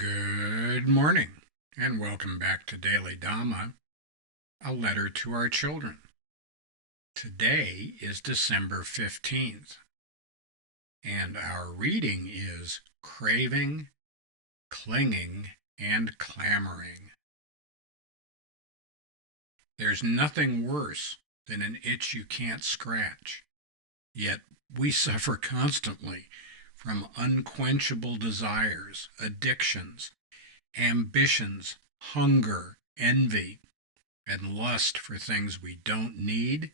Good morning, and welcome back to Daily Dhamma, a letter to our children. Today is December 15th, and our reading is Craving, Clinging, and Clamoring. There's nothing worse than an itch you can't scratch, yet we suffer constantly from unquenchable desires, addictions, ambitions, hunger, envy, and lust for things we don't need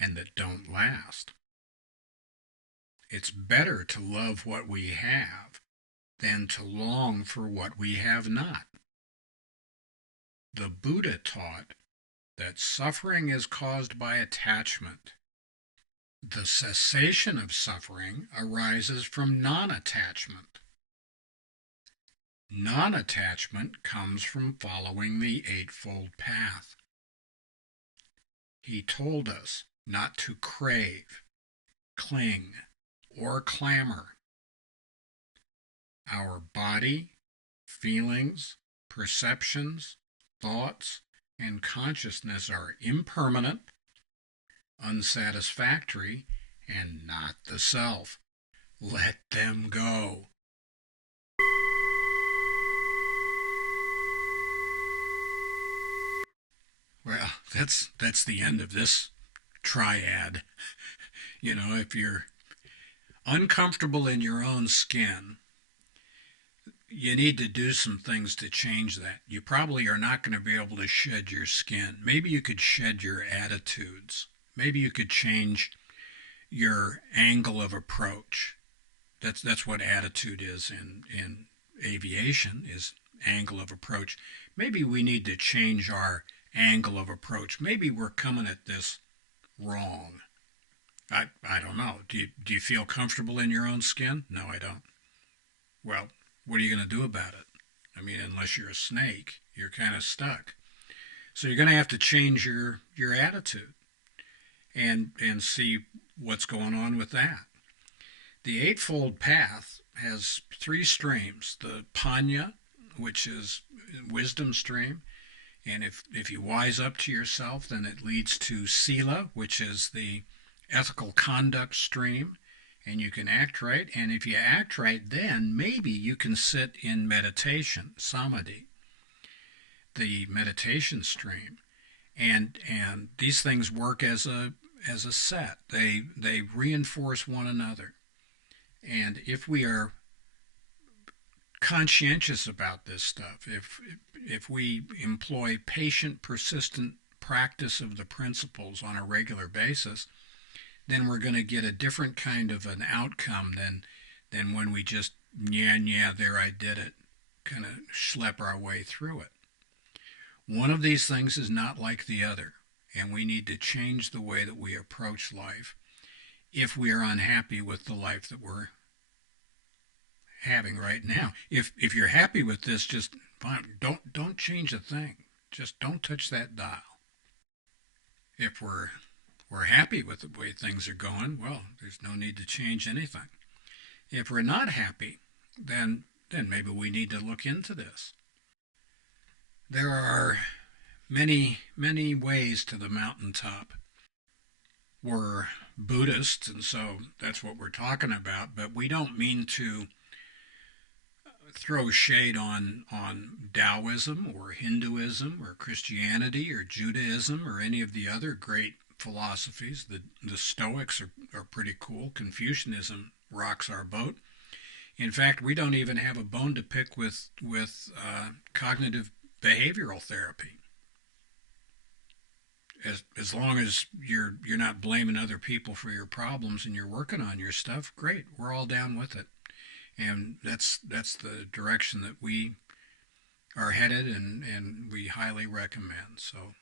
and that don't last. It's better to love what we have than to long for what we have not. The Buddha taught that suffering is caused by attachment. The cessation of suffering arises from non-attachment. Non-attachment comes from following the Eightfold Path. He told us not to crave, cling, or clamor. Our body, feelings, perceptions, thoughts, and consciousness are impermanent, unsatisfactory, and not the self. Let them go. Well, that's the end of this triad. If you're uncomfortable in your own skin, you need to do some things to change that. You probably are not going to be able to shed your skin. Maybe you could shed your attitudes. Maybe you could change your angle of approach. That's what attitude is in aviation, is angle of approach. Maybe we need to change our angle of approach. Maybe we're coming at this wrong. I don't know. Do you feel comfortable in your own skin? No, I don't. Well, what are you going to do about it? I mean, unless you're a snake, you're kind of stuck. So you're going to have to change your attitude and see what's going on with that. The Eightfold Path has three streams: the Panya, which is wisdom stream, and if you wise up to yourself, then it leads to Sila, which is the ethical conduct stream, and you can act right. And if you act right, then maybe you can sit in meditation, samadhi, the meditation stream. And these things work as a set. They reinforce one another. And if we are conscientious about this stuff, if we employ patient, persistent practice of the principles on a regular basis, then we're going to get a different kind of an outcome than when we just, yeah, there I did it, kind of schlep our way through it. One of these things is not like the other, and we need to change the way that we approach life if we are unhappy with the life that we're having right now. If you're happy with this, just fine. Don't change a thing. Just don't touch that dial. If we're happy with the way things are going, well, there's no need to change anything. If we're not happy, then maybe we need to look into this. There are many ways to the mountaintop. We're Buddhists, and so that's what we're talking about, but we don't mean to throw shade on Taoism or Hinduism or Christianity or Judaism or any of the other great philosophies. The Stoics are pretty cool. Confucianism rocks our boat. In fact, we don't even have a bone to pick with cognitive behavioral therapy. As long as you're not blaming other people for your problems and you're working on your stuff, great. We're all down with it. And that's the direction that we are headed, and we highly recommend. So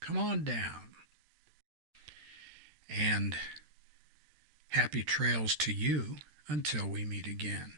come on down. And happy trails to you until we meet again.